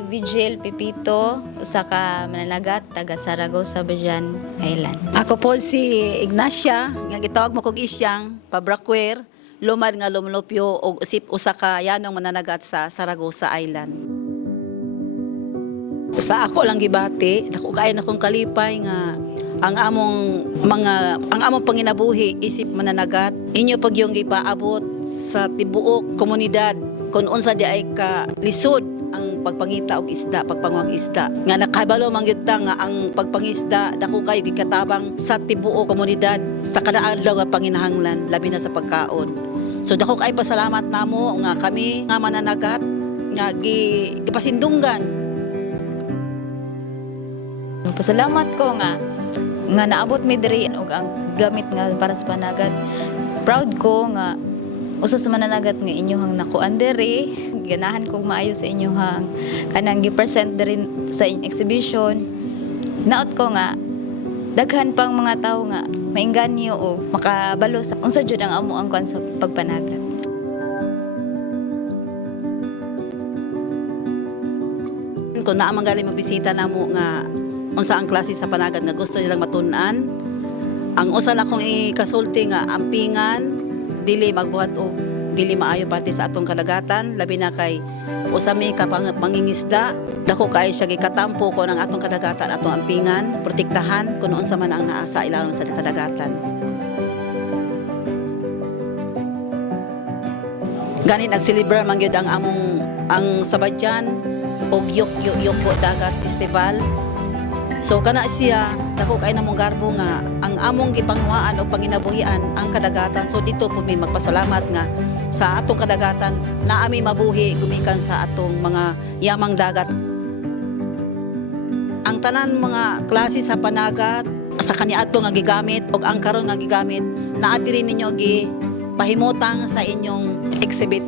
si Vigil Pipito, usa ka mananagat taga Saragosa, Bajan Island. Ako po si Ignacia, nga gitawag mo kog Isyang, pabrakwer, lumad nga lumlupyo og usip usa ka yanong mananagat sa Saragosa Island. Sa ako lang gibati, dako kaayo na kong kalipay nga ang among panginabuhi isip mananagat inyo pag yung gipaabot sa tibuok komunidad kung unsa di ay ka lisod ang pagpangita og isda, pagpanguwag isda. Nga nakabalo man gyud ta nga ang pagpangisda dako kayo gikatabang sa tibuok komunidad sa kada adlaw nga panginahanglan labi na sa pagkaon. So dako kay pasalamat namo nga kami nga mananagat nga gipasindunggan. Pasalamat ko nga naabot mi diri og ang gamit nga para sa panagat. Proud ko nga usa sa mananagat nga inyohang nakuan diri. Ganahan kog maayo sa inyohang kanang gi-present diri sa exhibition. Naot ko nga daghan pang mga tawo nga maingganyo og makabalo sa unsa jud ang amo ang kuan sa pagpanagat. Kung naa man gali magbisita namo nga unsa ang klase sa panagat nga gusto nilang matun-an, ang usa na kong ikasulti nga ampingan dili magbuhat og dili maayo parte sa atong kadagatan, labi na kay usami ka pangingisda dako kay siya gikatampo ko ng atong kadagatan, atong ampingan protektahan kung unsa man ang naa sa ilalim sa kadagatan. Gani nagsilibra man gyud ang Sabadyan og Yok Dagat Festival. So kana siya dako kay namong garbo nga ang among gipanghuaan o panginabuhian ang kadagatan. So dito po may magpasalamat nga sa atong kadagatan na ami mabuhi gumikan sa atong mga yamang dagat. Ang tanan mga klase sa panagat sa kaniadto nga gigamit og ang karon nga gigamit naa diri ninyo gi pahimutang sa inyong exhibit